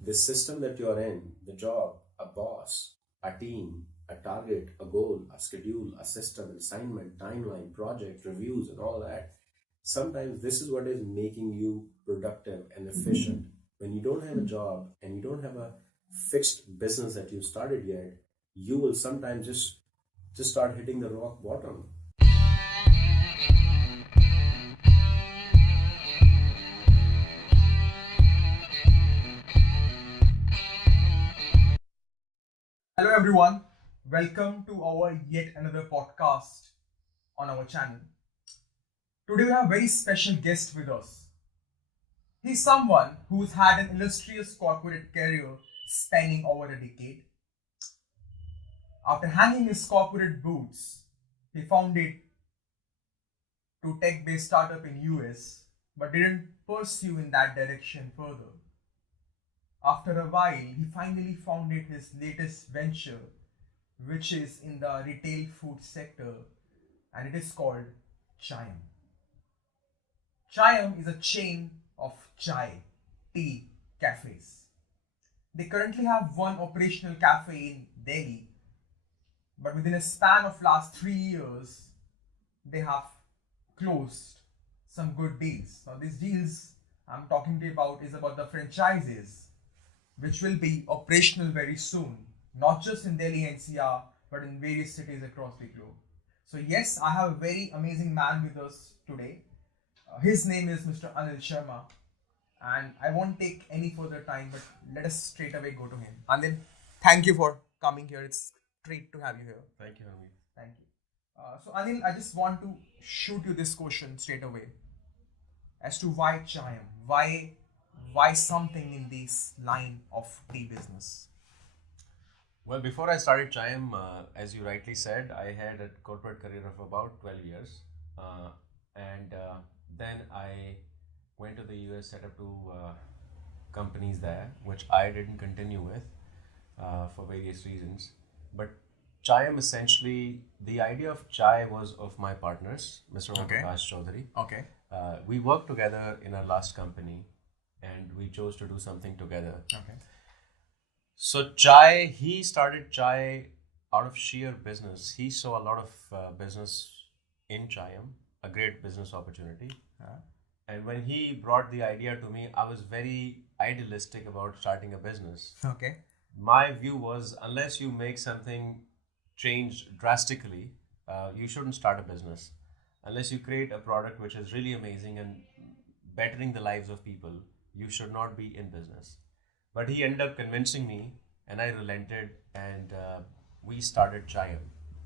This system that you're in, the job, a boss, a team, a target, a goal, a schedule, a system, assignment, timeline, project, reviews, and all that. Sometimes this is what is making you productive and efficient. When you don't have a job and you don't have a fixed business that you started yet, you will sometimes just start hitting the rock bottom. Hello everyone, welcome to our yet another podcast on our channel. Today we have a very special guest with us. He's someone who's had an illustrious corporate career spanning over a decade. After hanging his corporate boots, he founded a tech-based startup in US but didn't pursue in that direction further. After a while, he finally founded his latest venture, which is in the retail food sector, and it is called Chaiyum. Chaiyum is a chain of chai, tea cafes. They currently have one operational cafe in Delhi, but within a span of last 3 years, they have closed some good deals. Now, these deals I'm talking to you about is about the franchises, which will be operational very soon, not just in Delhi-NCR, but in various cities across the globe. So yes, I have a very amazing man with us today. His name is Mr. Anil Sharma, and I won't take any further time, but let us straight away go to him. Anil, thank you for coming here. It's great to have you here. Thank you, Ami. Thank you. So Anil, I just want to shoot you this question straight away as to why Chaiyum, why something in this line of tea business? Well, before I started Chaiyum, as you rightly said, I had a corporate career of about 12 years. And then I went to the US, set up two companies there, which I didn't continue with for various reasons. But Chaiyum, essentially, the idea of chai was of my partners, Mr. Okay. Prakash Chaudhary. Okay. We worked together in our last company, and we chose to do something together. Okay. So chai, he started chai out of sheer business. He saw a lot of business in Chaiyum, a great business opportunity. And when he brought the idea to me, I was very idealistic about starting a business. Okay. My view was, unless you make something change drastically, you shouldn't start a business. Unless you create a product which is really amazing and bettering the lives of people, you should not be in business. But he ended up convincing me, and I relented, and we started Chaiyum.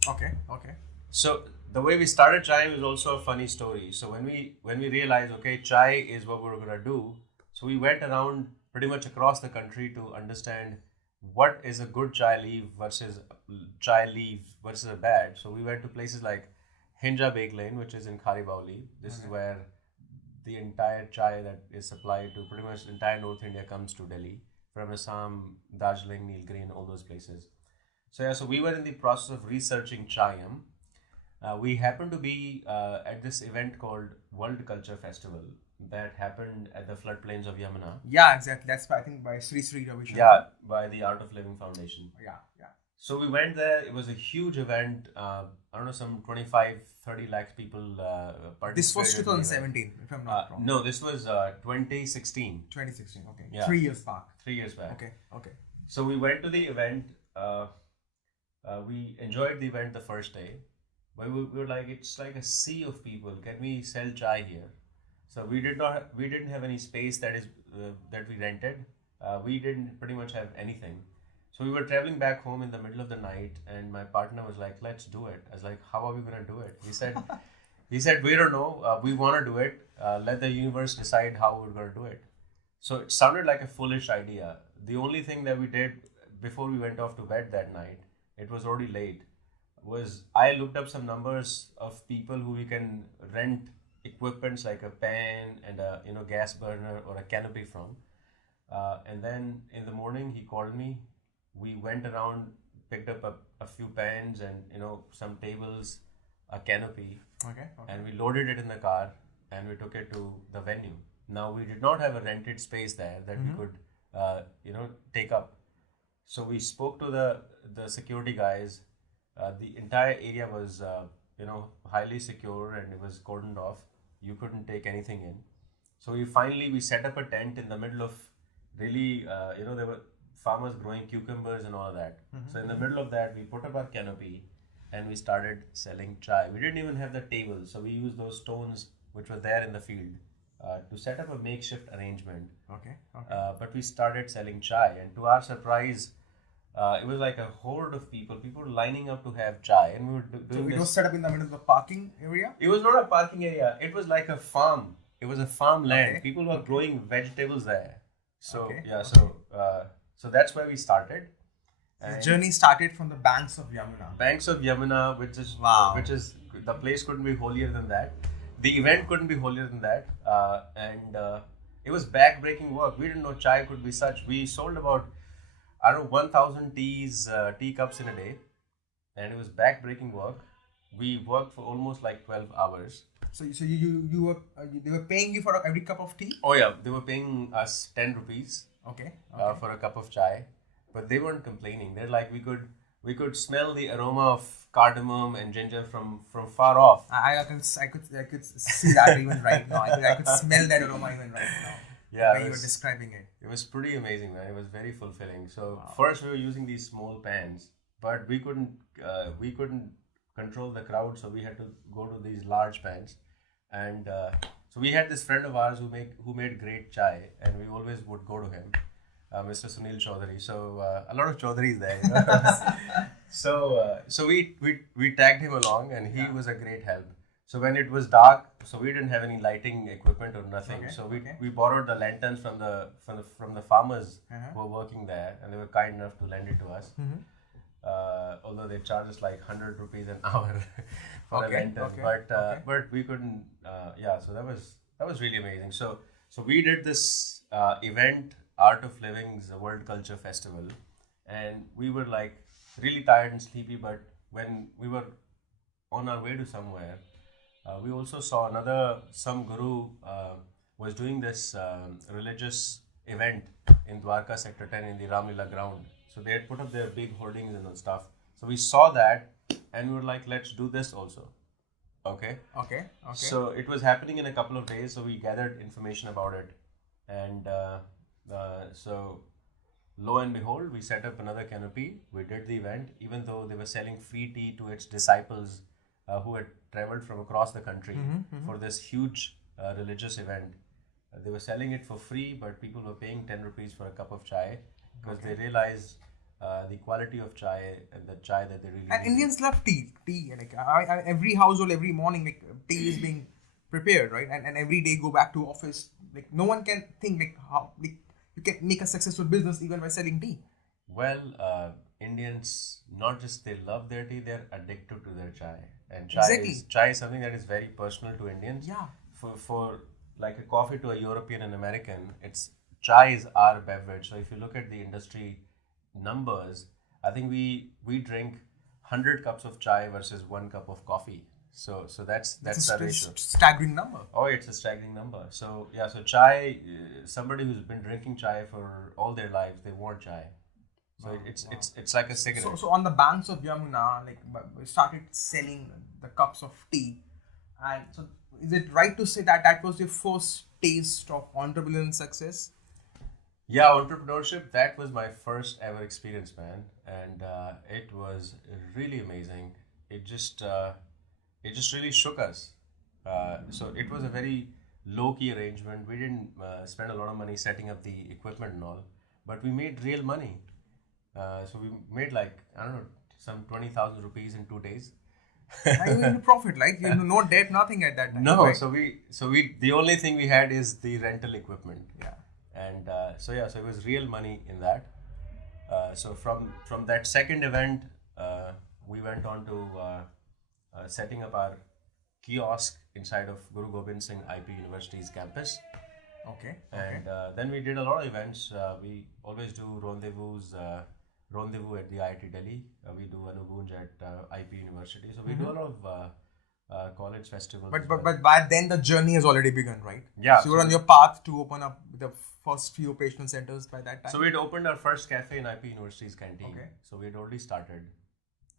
Okay. Okay. So the way we started Chaiyum is also a funny story. So when we realized, okay, chai is what we're gonna do, so we went around pretty much across the country to understand what is a good chai leaf versus a bad. So we went to places like Hinja Bake Lane, which is in Kharibauli. This is where the entire chai that is supplied to pretty much entire North India comes to Delhi, from Assam, Darjeeling, Nilgiri, all those places. So we were in the process of researching Chaiyum. We happened to be at this event called World Culture Festival that happened at the floodplains of Yamuna. Yeah, exactly. That's I think by Sri Ravi Shankar. Yeah, by the Art of Living Foundation. Yeah. So we went there. It was a huge event. I don't know, some 25-30 lakhs people participated. This was 2017, if I'm not wrong. No, this was 2016. 2016. Okay. Yeah. 3 years back. 3 years back. Okay. So we went to the event. We enjoyed the event the first day. But we were like, it's like a sea of people. Can we sell chai here? So we didn't have any space that we rented. We didn't pretty much have anything. So we were traveling back home in the middle of the night, and my partner was like, let's do it. I was like, how are we gonna do it? He said, we don't know. We want to do it. Let the universe decide how we're gonna do it. So it sounded like a foolish idea. The only thing that we did before we went off to bed that night, it was already late, was I looked up some numbers of people who we can rent equipments like a pan and a gas burner or a canopy from. And then in the morning he called me. We went around, picked up a few pans and some tables, a canopy, Okay. and we loaded it in the car and we took it to the venue. Now we did not have a rented space there that we could take up. So we spoke to the security guys. The entire area was highly secure and it was cordoned off. You couldn't take anything in. So we set up a tent in the middle of really there were farmers growing cucumbers and all of that. So in the middle of that we put up our canopy and we started selling chai. We didn't even have the table, so we used those stones which were there in the field to set up a makeshift arrangement. Okay. But we started selling chai, and to our surprise, it was like a horde of people lining up to have chai, and we were doing it was set up in the middle of the parking area? It was not a parking area. It was like a farm. It was a farmland. Okay. People were growing vegetables there. So Okay. so that's where we started. The journey started from the banks of Yamuna. Banks of Yamuna, which is the place couldn't be holier than that. The event couldn't be holier than that. And it was back-breaking work. We didn't know chai could be such. We sold about 1,000 teacups in a day, and it was back-breaking work. We worked for almost like 12 hours. So you were they were paying you for every cup of tea? Oh yeah, they were paying us 10 rupees. Okay. For a cup of chai, but they weren't complaining. They're like, we could smell the aroma of cardamom and ginger from far off. I could see that even right now. I could smell that aroma even right now. Yeah, the way you were describing it. It was pretty amazing, man. It was very fulfilling. So first we were using these small pans, but we couldn't control the crowd, so we had to go to these large pans. And so we had this friend of ours who made great chai, and we always would go to him, Mr. Sunil Chaudhary. So a lot of Chaudharys there. You know? So we tagged him along, and he was a great help. So when it was dark, so we didn't have any lighting equipment or nothing. Okay, So we borrowed the lanterns from the farmers who were working there, and they were kind enough to lend it to us. Although they charged us like 100 rupees an hour for a lantern, but we couldn't. So that was really amazing. So we did this event, Art of Living's World Culture Festival, and we were like really tired and sleepy. But when we were on our way to somewhere, we also saw some guru was doing this religious event in Dwarka Sector 10 in the Ramlila ground. So they had put up their big hoardings and stuff. So we saw that and we were like, let's do this also. Okay. So it was happening in a couple of days. So we gathered information about it. And so lo and behold, we set up another canopy. We did the event, even though they were selling free tea to its disciples who had traveled from across the country for this huge religious event. They were selling it for free, but people were paying 10 rupees for a cup of chai because they realized the quality of chai and the chai that they really And needed. Indians love tea. Like every household, every morning, like tea is being prepared, right? And every day go back to office. Like no one can think like how you can make a successful business even by selling tea. Well, Indians, not just they love their tea, they're addicted to their chai. And chai is something that is very personal to Indians. Yeah. For like a coffee to a European and American, chai is our beverage. So if you look at the industry numbers, I think we drink 100 cups of chai versus 1 cup of coffee. So that's the ratio. Staggering number. Oh, it's a staggering number. So so chai, somebody who's been drinking chai for all their lives, they want chai. So it's like a cigarette. So on the banks of Yamuna, like we started selling the cups of tea, and so is it right to say that was your first taste of entrepreneurial success? Yeah, entrepreneurship, that was my first ever experience, man, and it was really amazing. It just really shook us. So it was a very low-key arrangement. We didn't spend a lot of money setting up the equipment and all, but we made real money. So we made like, I don't know, some 20,000 rupees in 2 days. And you in profit, like you no debt, nothing at that time. No, right? so we the only thing we had is the rental equipment. Yeah. And so it was real money in that. So from that second event, we went on to setting up our kiosk inside of Guru Gobind Singh IP University's campus. Okay. And then we did a lot of events. We always do rendezvous at the IIT Delhi. We do Anubunj at IP University. So we do a lot of college festivals. But by then the journey has already begun, right? Yeah. So you were on your path to open up the first few operational centers by that time. So we'd opened our first cafe in IP University's canteen. Okay. So we'd already started,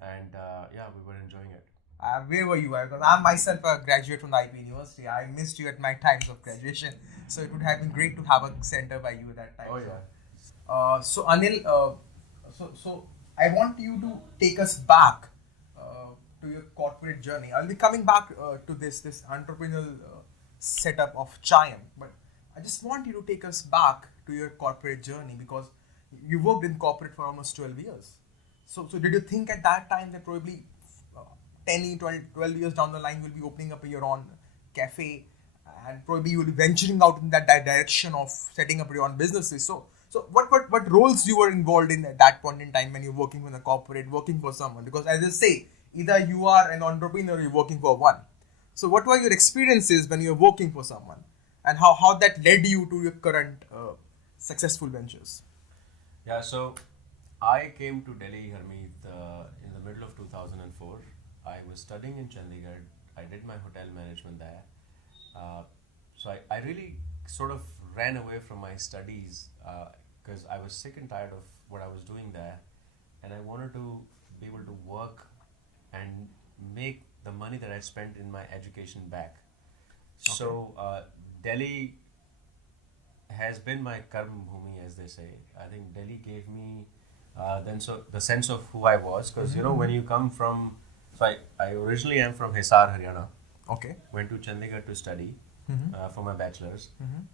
and we were enjoying it. Where were you? Because I'm myself a graduate from the IP University. I missed you at my times of graduation. So it would have been great to have a center by you at that time. Oh yeah. So Anil, so I want you to take us back to your corporate journey. I'll be coming back to this entrepreneurial setup of Chaiyum, but I just want you to take us back to your corporate journey because you worked in corporate for almost 12 years. So did you think at that time that probably 10, 20, 12 years down the line you'll be opening up your own cafe and probably you will be venturing out in that direction of setting up your own businesses? So what roles you were involved in at that point in time when you're working with a corporate, working for someone? Because as I say, either you are an entrepreneur or you're working for one. So what were your experiences when you were working for someone? And how that led you to your current successful ventures? Yeah, so I came to Delhi, Harmeet, in the middle of 2004. I was studying in Chandigarh. I did my hotel management there. So I really sort of ran away from my studies because I was sick and tired of what I was doing there. And I wanted to be able to work and make the money that I spent in my education back. Okay. So Delhi has been my karma bhumi, as they say. I think Delhi gave me the sense of who I was, because when you come from, so I originally am from Hisar, Haryana. Okay. Went to Chandigarh to study for my bachelor's.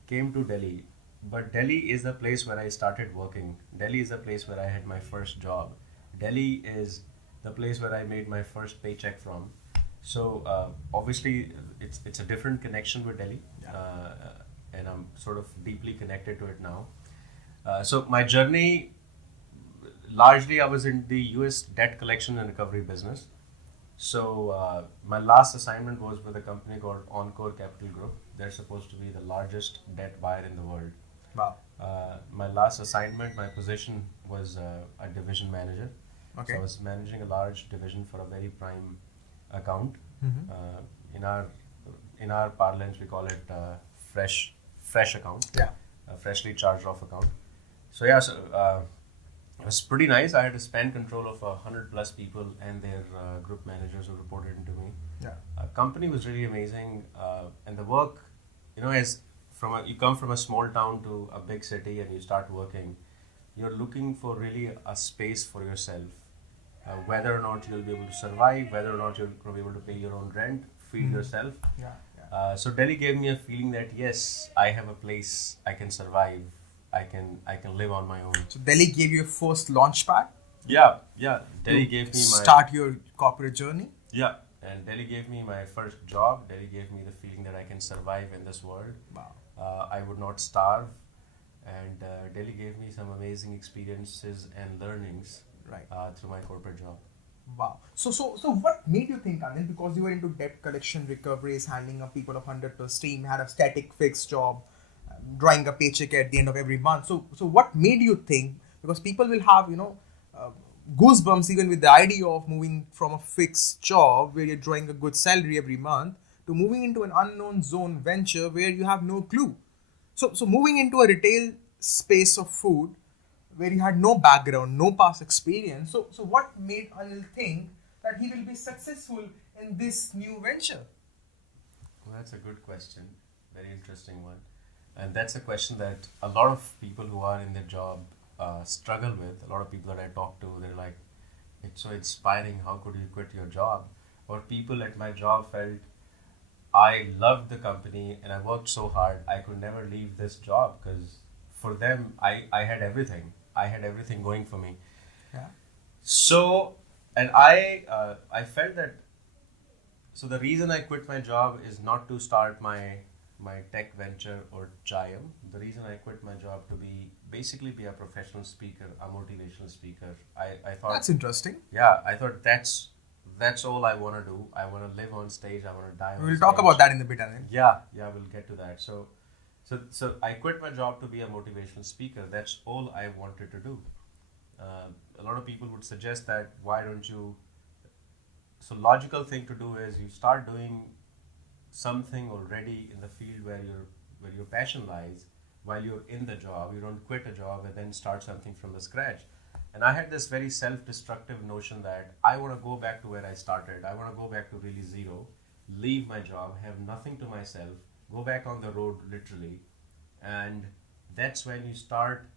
Came to Delhi, but Delhi is the place where I started working. Delhi is the place where I had my first job. Delhi is the place where I made my first paycheck from. So obviously it's a different connection with Delhi, and I'm sort of deeply connected to it now. So my journey, largely I was in the US debt collection and recovery business. So my last assignment was with a company called Encore Capital Group. They're supposed to be the largest debt buyer in the world. Wow. My last assignment, my position was a division manager. Okay. So I was managing a large division for a very prime account. In our parlance, we call it fresh account. Yeah. A freshly charged off account. So yeah, it was pretty nice. I had to span control of 100 plus people and their group managers who reported into me. Yeah. Company was really amazing, and the work, as you come from a small town to a big city and you start working, you're looking for really a space for yourself. Whether or not you'll be able to survive, whether or not you'll be able to pay your own rent, feed yourself. Yeah. So Delhi gave me a feeling that yes, I have a place, I can survive, I can live on my own. So Delhi gave you a first launch pad? Yeah. Delhi gave me start your corporate journey? Yeah, and Delhi gave me my first job. Delhi gave me the feeling that I can survive in this world. Wow. I would not starve, and Delhi gave me some amazing experiences and learnings through my corporate job. Wow. So what made you think, Anil? Because you were into debt collection, recoveries, handling up people of 100 plus team, had a static fixed job, drawing a paycheck at the end of every month. So what made you think? Because people will have goosebumps even with the idea of moving from a fixed job where you're drawing a good salary every month to moving into an unknown zone venture where you have no clue. So moving into a retail space of food where you had no background, no past experience. So what made Anil think that he will be successful in this new venture? Well, that's a good question. Very interesting one. And that's a question that a lot of people who are in their job struggle with. A lot of people that I talk to, they're like, it's so inspiring. How could you quit your job? Or people at my job felt, I loved the company and I worked so hard. I could never leave this job because for them, I had everything. I had everything going for me. Yeah. So, and I felt that, so the reason I quit my job is not to start my tech venture or Chaiyum. The reason I quit my job to basically be a professional speaker, a motivational speaker. I thought that's interesting. Yeah, I thought that's all I want to do. I want to live on stage. I want to die on stage. We'll talk about that in a bit, Anil. Yeah, we'll get to that. So I quit my job to be a motivational speaker. That's all I wanted to do. A lot of people would suggest that why don't you so logical thing to do is you start doing something already in the field where your passion lies while you're in the job. You don't quit a job and then start something from the scratch. And I had this very self-destructive notion that I want to go back to where I started. I want to go back to really zero, leave my job, have nothing to myself, go back on the road literally. And that's when you start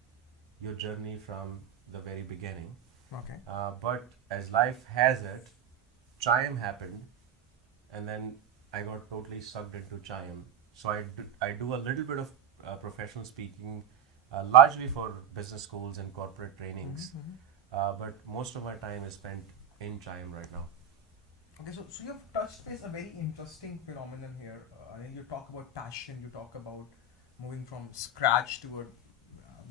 your journey from the very beginning. Okay. But as life has it, Chaiyum happened, and then I got totally sucked into Chaiyum. So I do a little bit of professional speaking, largely for business schools and corporate trainings. But most of my time is spent in Chaiyum right now. Okay, so you've touched base a very interesting phenomenon here. You talk about passion, you talk about moving from scratch to a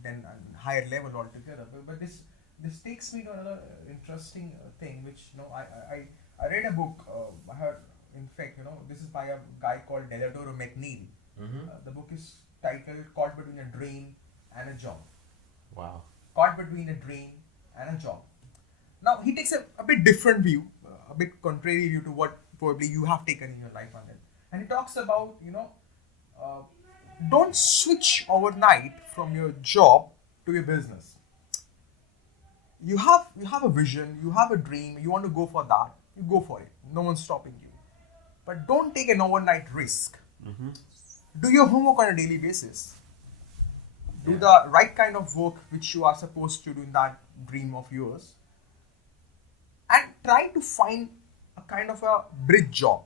then a higher level altogether. But this takes me to another interesting thing, which I read a book. I heard, in fact, this is by a guy called Deladoro McNeil. The book is titled "Caught Between a Dream and a Job." Wow. Caught between a dream and a job. Now he takes a bit different view, a bit contrary view to what probably you have taken in your life, Anil. And he talks about don't switch overnight from your job to your business. You have a vision, you have a dream, you want to go for that, you go for it. No one's stopping you. But don't take an overnight risk. Do your homework on a daily basis. Do the right kind of work which you are supposed to do in that dream of yours. And try to find a kind of a bridge job.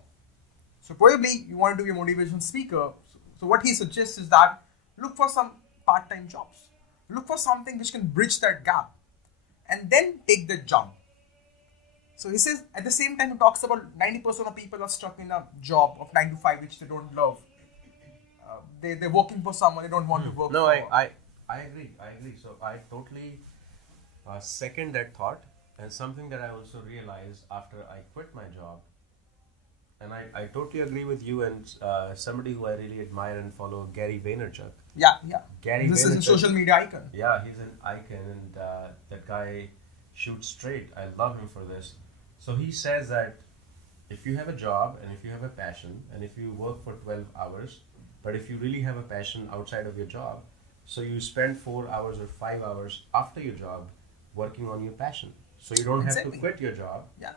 So probably you want to be a motivational speaker. So what he suggests is that look for some part-time jobs. Look for something which can bridge that gap. And then take the jump. So he says at the same time he talks about 90% of people are stuck in a job of 9 to 5 which they don't love. They're working for someone they don't want to work for. I agree. So I totally second that thought, and something that I also realized after I quit my job, and I totally agree with you and somebody who I really admire and follow, Gary Vaynerchuk. Yeah. Gary This Vaynerchuk, is a social media icon. Yeah, he's an icon, and that guy shoots straight. I love him for this. So he says that if you have a job and if you have a passion and if you work for 12 hours, but if you really have a passion outside of your job, so you spend 4 hours or 5 hours after your job working on your passion. So you don't have to quit your job. Yeah.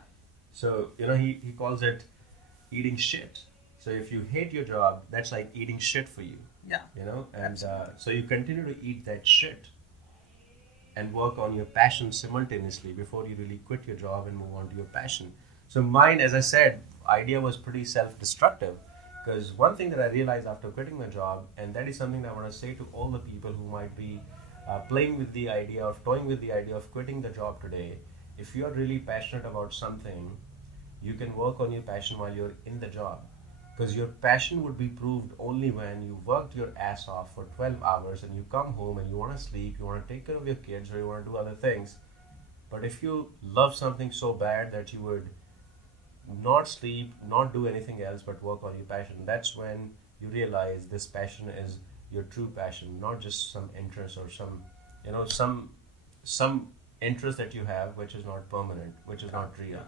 So, he calls it eating shit. So if you hate your job, that's like eating shit for you. Yeah. And so you continue to eat that shit and work on your passion simultaneously before you really quit your job and move on to your passion. So mine, as I said, idea was pretty self-destructive, because one thing that I realized after quitting my job, and that is something that I want to say to all the people who might be toying with the idea of quitting the job today. If you're really passionate about something, you can work on your passion while you're in the job. Because your passion would be proved only when you worked your ass off for 12 hours and you come home and you want to sleep, you want to take care of your kids, or you want to do other things. But if you love something so bad that you would not sleep, not do anything else but work on your passion, that's when you realize this passion is your true passion, not just some interest or some interest that you have which is not permanent, which is not real.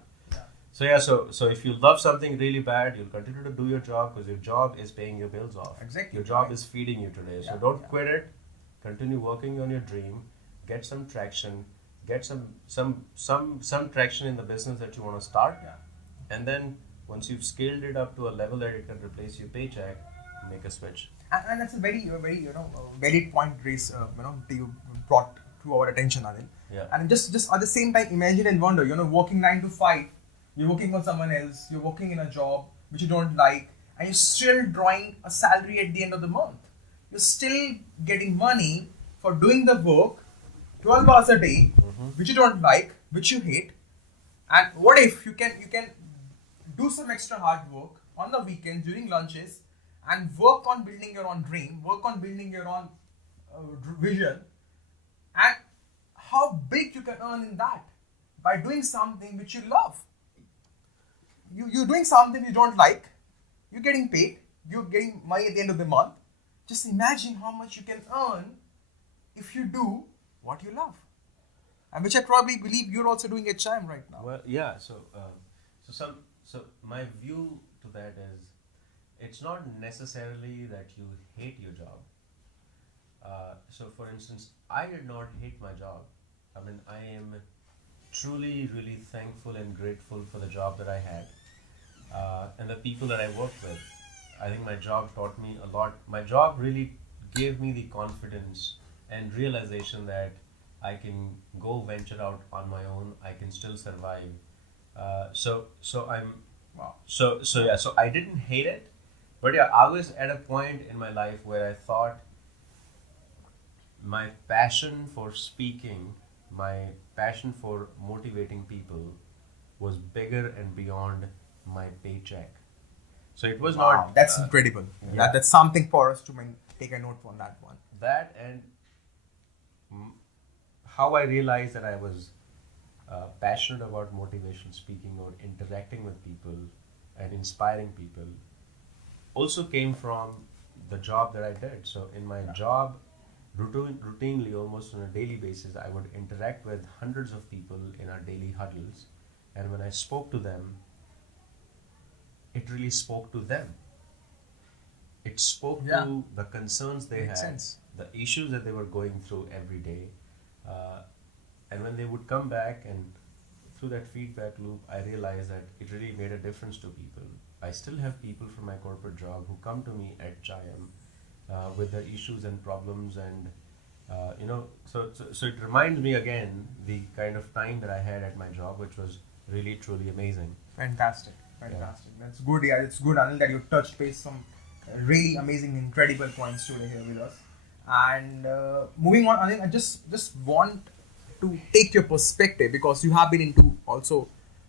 So if you love something really bad, you'll continue to do your job because your job is paying your bills off. Exactly. Your job is feeding you today. So don't quit it. Continue working on your dream. Get some traction. Get some traction in the business that you want to start. And then once you've scaled it up to a level that it can replace your paycheck, make a switch. And that's a very valid point, Grace. You brought to our attention, Anil. Yeah. And just at the same time, imagine and wonder. Working 9 to 5. You're working for someone else, you're working in a job which you don't like, and you're still drawing a salary at the end of the month. You're still getting money for doing the work 12 hours a day, which you don't like, which you hate. And what if you can do some extra hard work on the weekends, during lunches, and work on building your own dream, work on building your own vision, and how big you can earn in that by doing something which you love. You're doing something you don't like, you're getting paid, you're getting money at the end of the month. Just imagine how much you can earn if you do what you love. And which I probably believe you're also doing at Chaiyum right now. Well, yeah. So So my view to that is, it's not necessarily that you hate your job. So for instance, I did not hate my job. I mean, I am truly, really thankful and grateful for the job that I had, and the people that I worked with. I think my job taught me a lot. My job really gave me the confidence and realization that I can go venture out on my own. I can still survive. So I'm Wow. so yeah. So I didn't hate it, but yeah, I was at a point in my life where I thought my passion for speaking, my passion for motivating people was bigger and beyond my paycheck. So it was Wow, not that's incredible. yeah. That's something for us to take a note on that one. that, and how I realized that I was passionate about motivation speaking or interacting with people and inspiring people also came from the job that I did. So in my job, routinely, almost on a daily basis, I would interact with hundreds of people in our daily huddles, and when I spoke to them, it really spoke to them. It spoke Yeah. to the concerns they Makes had, sense. the issues that they were going through every day, uh, and when they would come back and through that feedback loop, I realized that it really made a difference to people. I still have people from my corporate job who come to me at Chaiyum with their issues and problems, and so it reminds me again the kind of time that I had at my job, which was really truly amazing. Fantastic. That's good. Yeah, it's good, Anil, that you touched base some really amazing, incredible points today here with us. And moving on, Anil, I just want to take your perspective because you have been into also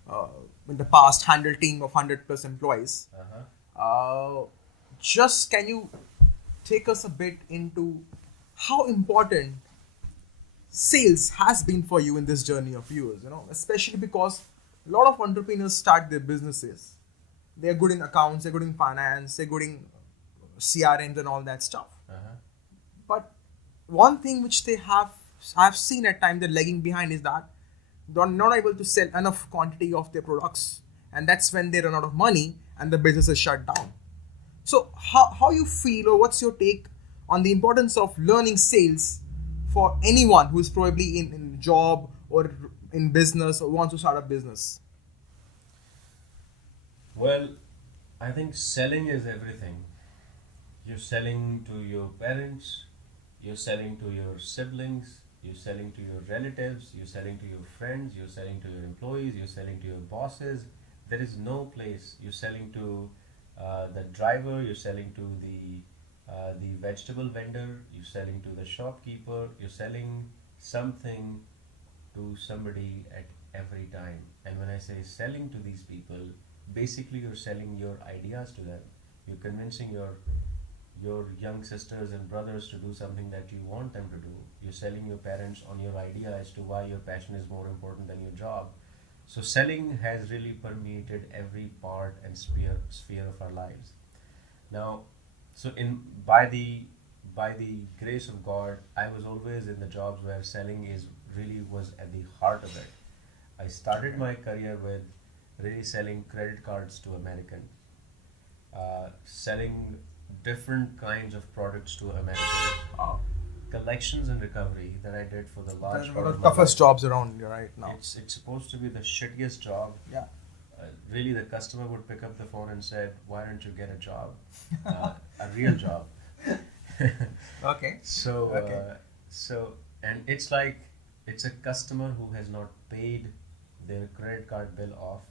uh, in the past handle team of 100 plus employees. Just can you take us a bit into how important sales has been for you in this journey of yours, especially because a lot of entrepreneurs start their businesses. They're good in accounts, they're good in finance, they're good in CRMs and all that stuff. But one thing which I've seen at times they're lagging behind is that they're not able to sell enough quantity of their products. And that's when they run out of money and the business is shut down. So how you feel, or what's your take on the importance of learning sales for anyone who is probably in job or in business or wants to start a business? Well, I think selling is everything. You're selling to your parents, you're selling to your siblings, you're selling to your relatives, you're selling to your friends, you're selling to your employees, you're selling to your bosses. There is no place. You're selling to the driver, you're selling to the vegetable vendor, you're selling to the shopkeeper, you're selling something to somebody at every time. And when I say selling to these people, basically you're selling your ideas to them. You're convincing your young sisters and brothers to do something that you want them to do. You're selling your parents on your idea as to why your passion is more important than your job. So selling has really permeated every part and sphere of our lives. Now, so in by the grace of God, I was always in the jobs where selling is really was at the heart of it. I started my career with really selling credit cards to Americans, selling different kinds of products to Americans, collections and recovery that I did for the large That's one part of of the my toughest life. jobs around right now. It's supposed to be the shittiest job. Yeah. Really, the customer would pick up the phone and said, "Why don't you get a job, a real job?" Okay. So, Okay. and it's like it's a customer who has not paid their credit card bill off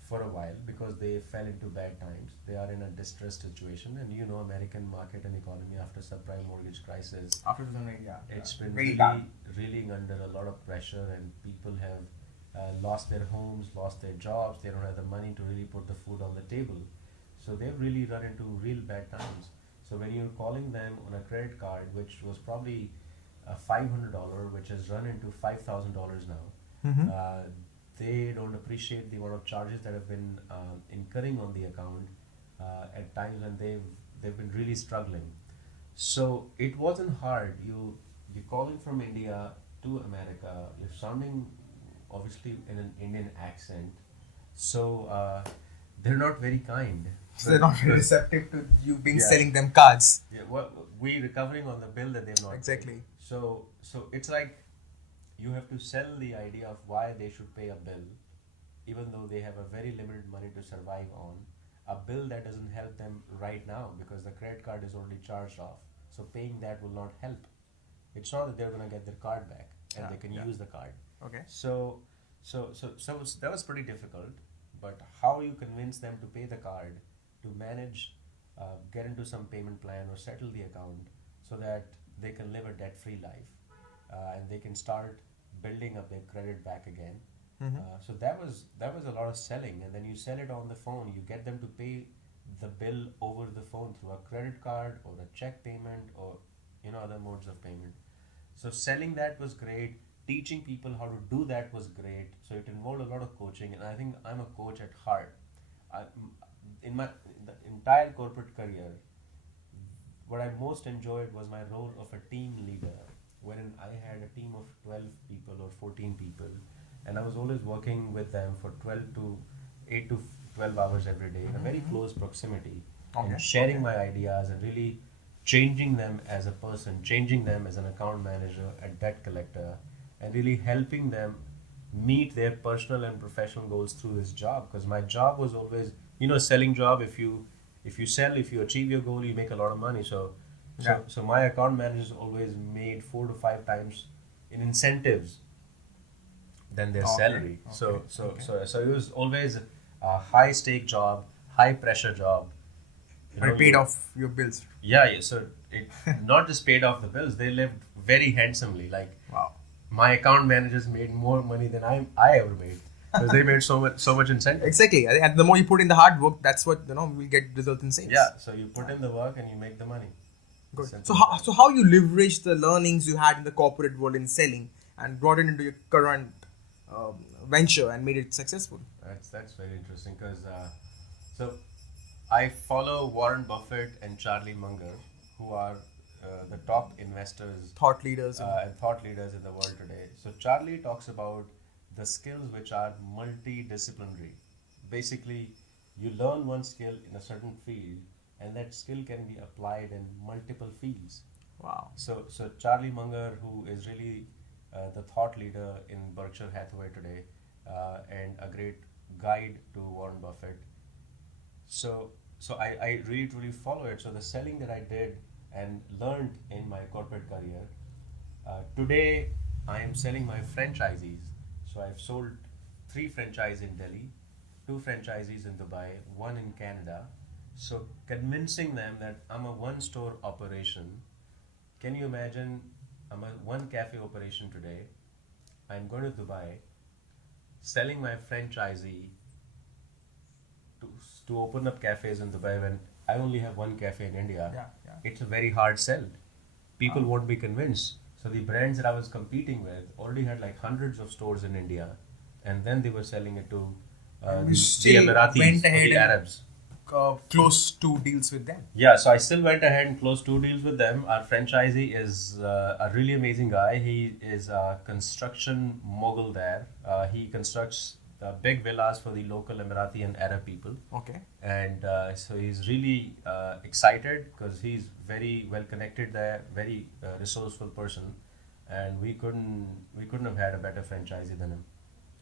for a while because they fell into bad times. They are in a distressed situation, and American market and economy after subprime mortgage crisis, After 2008, yeah. it's been Very really, bad. really under a lot of pressure, and people have lost their homes, lost their jobs. They don't have the money to really put the food on the table, so they've really run into real bad times. So when you're calling them on a credit card, which was probably $500, which has run into $5,000 now, Mm-hmm. they don't appreciate the amount of charges that have been incurring on the account at times when they've been really struggling. So it wasn't hard. You're calling from India to America. You're sounding obviously in an Indian accent. So they're not very kind. So they're not very receptive to you being Yeah. selling them cards. Yeah, we recovering on the bill that they've not paid. Exactly. So it's like you have to sell the idea of why they should pay a bill, even though they have a very limited money to survive on. A bill that doesn't help them right now because the credit card is already charged off. So paying that will not help. It's not that they're gonna get their card back and Yeah, they can yeah. use the card. Okay. That was pretty difficult. But how you convince them to pay the card, to manage, get into some payment plan or settle the account, so that they can live a debt-free life, and they can start building up their credit back again. So that was a lot of selling, and then you sell it on the phone. You get them to pay the bill over the phone through a credit card or a check payment or other modes of payment. So selling that was great. Teaching people how to do that was great. So it involved a lot of coaching, and I think I'm a coach at heart. I, in my the entire corporate career, what I most enjoyed was my role of a team leader, wherein I had a team of 12 people or 14 people, and I was always working with them for 12 to 8 to 12 hours every day in a very close proximity, Okay, and sharing okay. my ideas and really changing them as a person, changing them as an account manager, a debt collector, and really helping them meet their personal and professional goals through this job. Because my job was always, selling job. If you sell, if you achieve your goal, you make a lot of money. So Yeah. so my account managers always made 4 to 5 times in incentives than their Okay, salary. So okay, so okay. so so it was always a high stake job, high pressure job. But it paid off your bills. Yeah. So it not just paid off the bills; they lived very handsomely. Like Wow. my account managers made more money than I ever made because they made so much incentive. Exactly. And the more you put in the hard work, that's what will get results in sales. Yeah. So you put in the work and you make the money. Good. Simple So as how that. so how you leverage the learnings you had in the corporate world in selling and brought it into your current venture and made it successful? That's very interesting because so I follow Warren Buffett and Charlie Munger, who are the top investors Thought leaders. and thought leaders in the world today. So Charlie talks about the skills which are multidisciplinary. Basically, you learn one skill in a certain field, and that skill can be applied in multiple fields. Wow. So Charlie Munger, who is really the thought leader in Berkshire Hathaway today, and a great guide to Warren Buffett. So I really truly follow it. So the selling that I did and learned in my corporate career, today I am selling my franchisees. So I've sold 3 franchises in Delhi, 2 franchisees in Dubai, one in Canada. So convincing them that I'm a one-store operation. Can you imagine? I'm a one cafe operation today. I'm going to Dubai, selling my franchisee to, to open up cafes in Dubai when I only have one cafe in India. Yeah, yeah. It's a very hard sell. People won't be convinced. So the brands that I was competing with already had like hundreds of stores in India, and then they were selling it to You the still Emiratis, went or ahead the and Arabs. Close 2 deals with them. Yeah, so I still went ahead and closed 2 deals with them. Our franchisee is a really amazing guy. He is a construction mogul there. He constructs big villas for the local Emirati and Arab people. Okay. And so he's really excited because he's very well connected there, very resourceful person, and we couldn't have had a better franchisee than him.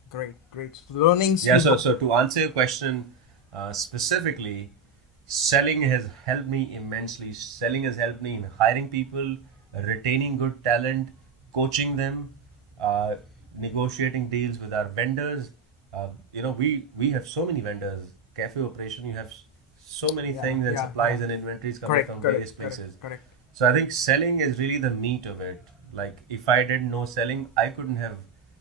Great. So learnings. Yeah. you So got- to answer your question specifically, selling has helped me immensely. Selling has helped me in hiring people, retaining good talent, coaching them, negotiating deals with our vendors. We have so many vendors. Cafe operation, you have so many Yeah, things and yeah, supplies yeah. and inventories coming from various correct, places. correct. So I think selling is really the meat of it. Like if I didn't know selling, I couldn't have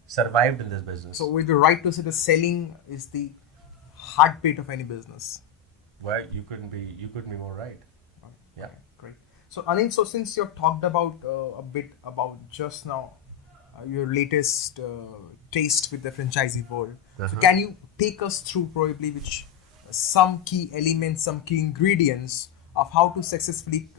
survived in this business. So with the right to say the selling is the heartbeat of any business. Well, you couldn't be more right. Yeah. Okay, great. So Anil, so since you've talked about a bit about just now your latest taste with the franchisee world, so Uh-huh. can you take us through probably which some key elements, some key ingredients of how to successfully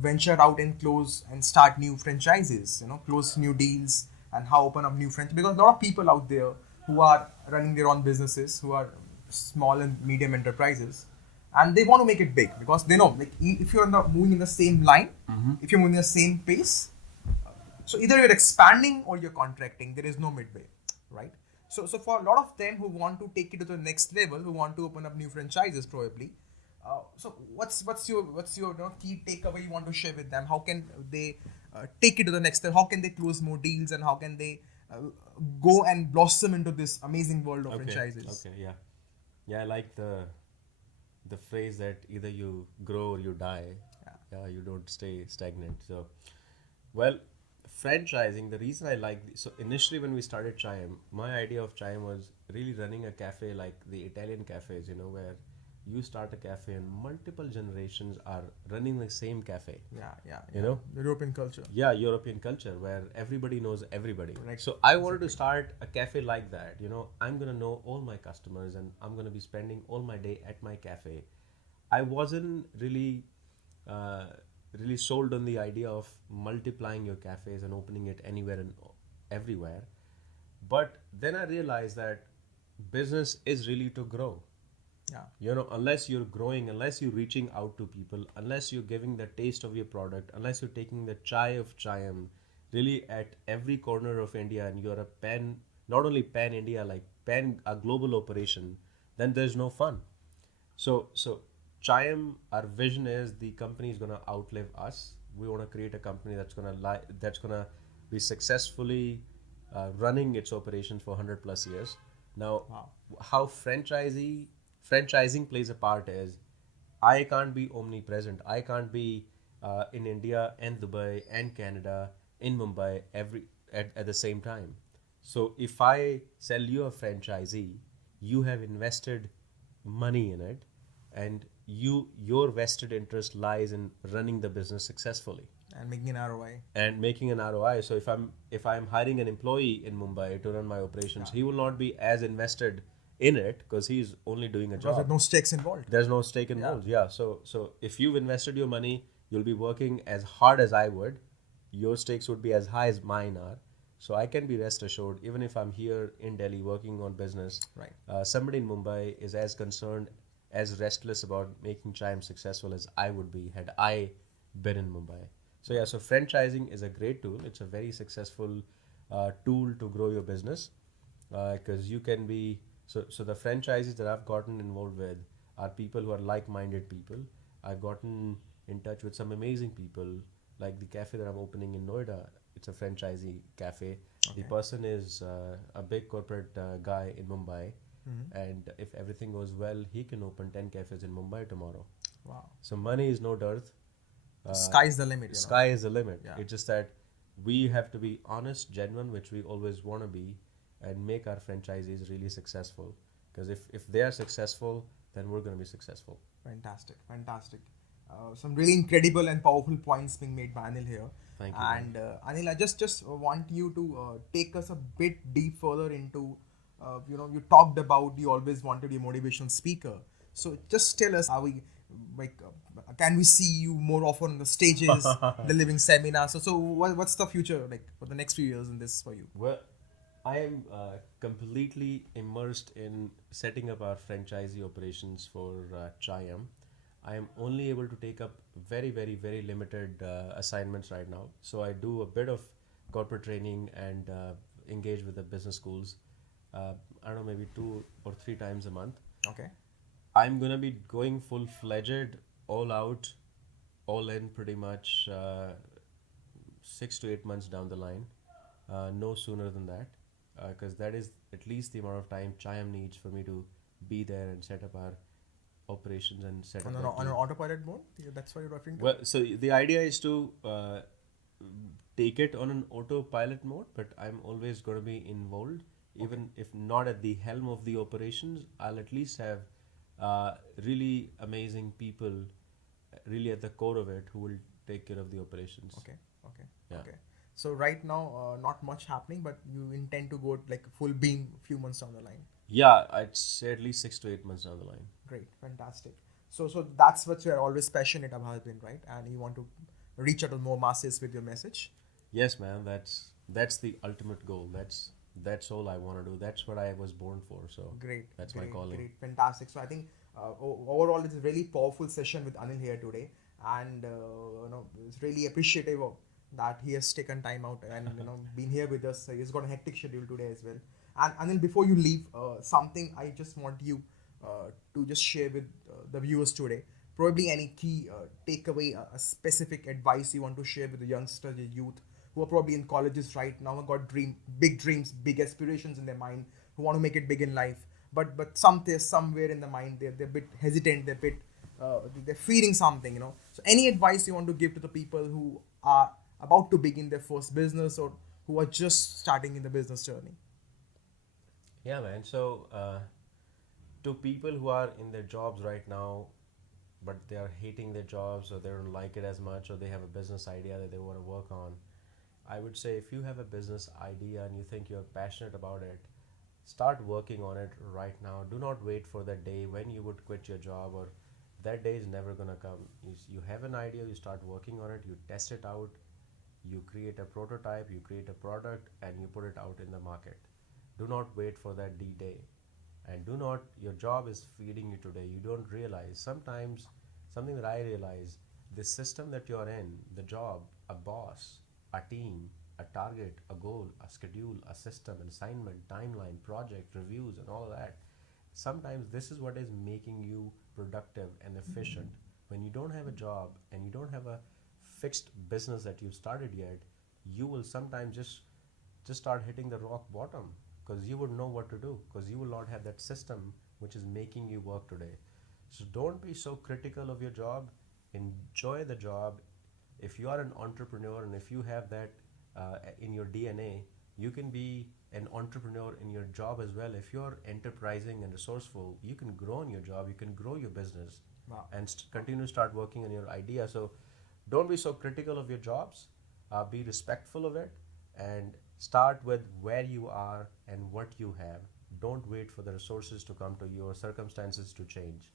venture out and close and start new franchises, close new deals and how open up new franchise, because a lot of people out there who are running their own businesses, who are small and medium enterprises, and they want to make it big because they know, like, if you're not moving in the same line, if you're moving in the same pace, so either you're expanding or you're contracting. There is no midway, right? So for a lot of them who want to take it to the next level, who want to open up new franchises, probably. So what's your key takeaway you want to share with them? How can they take it to the next level? How can they close more deals, and how can they go and blossom into this amazing world of franchises? Okay, yeah. I like the phrase that either you grow or you die. Yeah, you don't stay stagnant. So, well, franchising. The reason I like so initially when we started Chaiyum, my idea of Chaiyum was really running a cafe like the Italian cafes. Where you start a cafe and multiple generations are running the same cafe. Yeah. The European culture. Yeah, European culture where everybody knows everybody. Right. So I wanted to start a cafe like that. I'm gonna know all my customers and I'm gonna be spending all my day at my cafe. I wasn't really sold on the idea of multiplying your cafes and opening it anywhere and everywhere. But then I realized that business is really to grow. Yeah. Unless you're growing, unless you're reaching out to people, unless you're giving the taste of your product, unless you're taking the chai of Chaiyum really at every corner of India, and you're not only pan India, like a global operation, then there's no fun. So Chaiyum, our vision is the company is gonna outlive us. We want to create a company that's gonna be successfully running its operations for 100 plus years. Now, how franchising plays a part is I can't be omnipresent. I can't be in India and Dubai and Canada, in Mumbai at the same time. So if I sell you a franchisee, you have invested money in it, and your vested interest lies in running the business successfully and making an ROI. So if I'm hiring an employee in Mumbai to run my operations, he will not be as invested in it because he's only doing a job. There's no stakes involved. There's no stake involved. Yeah. So if you've invested your money, you'll be working as hard as I would. Your stakes would be as high as mine are. So I can be rest assured, even if I'm here in Delhi working on business, right? Somebody in Mumbai is as concerned, as restless about making Chaiyum successful as I would be had I been in Mumbai. So yeah, so franchising is a great tool. It's a very successful tool to grow your business because you can be. So the franchises that I've gotten involved with are people who are like-minded people. I've gotten in touch with some amazing people, like the cafe that I'm opening in Noida. It's a franchisee cafe. Okay. The person is a big corporate guy in Mumbai. And if everything goes well, he can open 10 cafes in Mumbai tomorrow. Wow. So money is no dearth. Sky's the limit. Sky is the limit. Yeah. It's just that we have to be honest, genuine, which we always want to be, and make our franchisees really successful. Because if they are successful, then we're going to be successful. Fantastic. Some really incredible and powerful points being made by Anil here. Thank you. And Anil, I just want you to take us a bit deep further into, you talked about you always wanted to be a motivational speaker. So just tell us how can we see you more often on the stages, delivering seminars? So what's the future like for the next few years in this for you? Well, I am completely immersed in setting up our franchisee operations for Chaiyum. I am only able to take up very, very, very limited assignments right now. So I do a bit of corporate training and engage with the business schools. I don't know, maybe 2 or 3 times a month. Okay. I'm going to be going full-fledged, all out, all in pretty much 6 to 8 months down the line. No sooner than that. Because that is at least the amount of time Chaiyum needs for me to be there and set up our operations and set up on an autopilot mode. That's what you're referring to. Well, so the idea is to take it on an autopilot mode, but I'm always going to be involved, even if not at the helm of the operations. I'll at least have really amazing people, really at the core of it, who will take care of the operations. Okay. Yeah. Okay. So right now, not much happening, but you intend to go like full beam a few months down the line. Yeah, I'd say at least 6 to 8 months down the line. Great, fantastic. So that's what you're always passionate about, right? And you want to reach out to more masses with your message. Yes, man. That's the ultimate goal. that's all I want to do. That's what I was born for. So Great. that's my Great. calling. Great. Fantastic. So I think overall it's a really powerful session with Anil here today, and it's really appreciative of that he has taken time out and been here with us. He's got a hectic schedule today as well. And Anil, before you leave, something I just want you to just share with the viewers today. Probably any key takeaway, a specific advice you want to share with the youngsters, the youth who are probably in colleges right now and got big dreams, big aspirations in their mind, who want to make it big in life, but somewhere in the mind they're a bit hesitant, they're feeling something. So any advice you want to give to the people who are about to begin their first business or who are just starting in the business journey? Yeah, man. So, to people who are in their jobs right now, but they are hating their jobs or they don't like it as much or they have a business idea that they want to work on, I would say if you have a business idea and you think you're passionate about it, start working on it right now. Do not wait for that day when you would quit your job, or that day is never gonna come. You have an idea, you start working on it, you test it out, you create a prototype, you create a product, and you put it out in the market. Do not wait for that D day. And do not, your job is feeding you today. You don't realize. Sometimes, something that I realize, the system that you're in, the job, a boss, a team, a target, a goal, a schedule, a system, an assignment, timeline, project, reviews, and all of that. Sometimes this is what is making you productive and efficient. When you don't have a job and you don't have a fixed business that you've started yet, you will sometimes just start hitting the rock bottom because you would know what to do because you will not have that system which is making you work today. So don't be so critical of your job. Enjoy the job. If you are an entrepreneur and if you have that in your DNA, you can be an entrepreneur in your job as well. If you're enterprising and resourceful, you can grow in your job, you can grow your business. Wow. And continue to start working on your idea. So don't be so critical of your jobs. Be respectful of it and start with where you are and what you have. Don't wait for the resources to come to you or circumstances to change.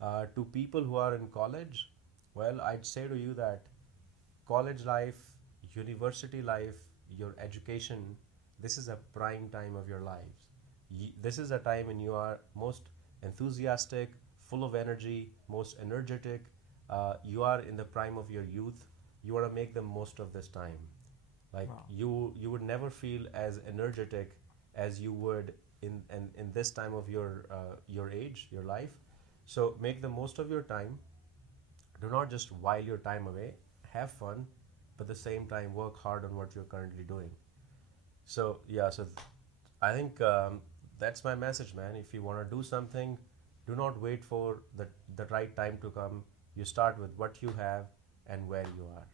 To people who are in college, well, I'd say to you that college life, university life, your education, this is a prime time of your lives. This is a time when you are most enthusiastic, full of energy, most energetic. You are in the prime of your youth. You want to make the most of this time. Like Wow. you would never feel as energetic as you would in this time of your age, your life. So make the most of your time. Do not just while your time away. Have fun, but at the same time work hard on what you're currently doing. So yeah, I think that's my message, man. If you want to do something, do not wait for the right time to come. You start with what you have and where you are,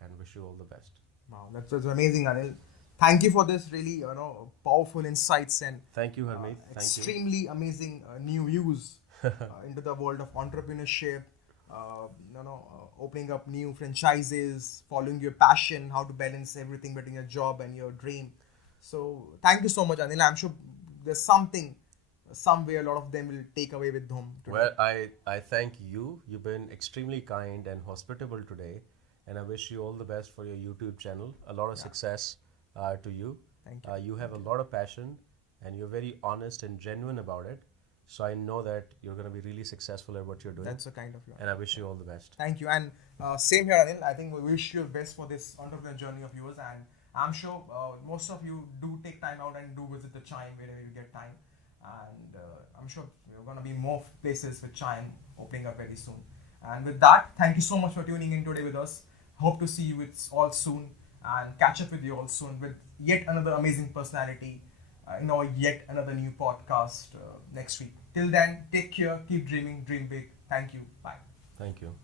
and wish you all the best. Wow, that's amazing, Anil. Thank you for this really powerful insights and Thank you, Harmeet. Thank you. extremely amazing new views into the world of entrepreneurship. Opening up new franchises, following your passion, how to balance everything between your job and your dream. So thank you so much, Anil. I'm sure there's something somewhere a lot of them will take away with them today. Well, I thank you. You've been extremely kind and hospitable today, and I wish you all the best for your YouTube channel. A lot of success to you. Thank you. You have a lot of passion, and you're very honest and genuine about it. So I know that you're going to be really successful at what you're doing. That's a kind of love. And I wish you all the best. Thank you. And same here, Anil. I think we wish you the best for this entrepreneurial journey of yours. And I'm sure most of you do take time out and do visit the Chaiyum whenever you get time. And I'm sure we're going to be more places with Chaiyum opening up very soon. And with that, thank you so much for tuning in today with us. Hope to see you with all soon and catch up with you all soon with yet another amazing personality. Yet another new podcast next week. Till then, take care, keep dreaming, dream big. Thank you. Bye. Thank you.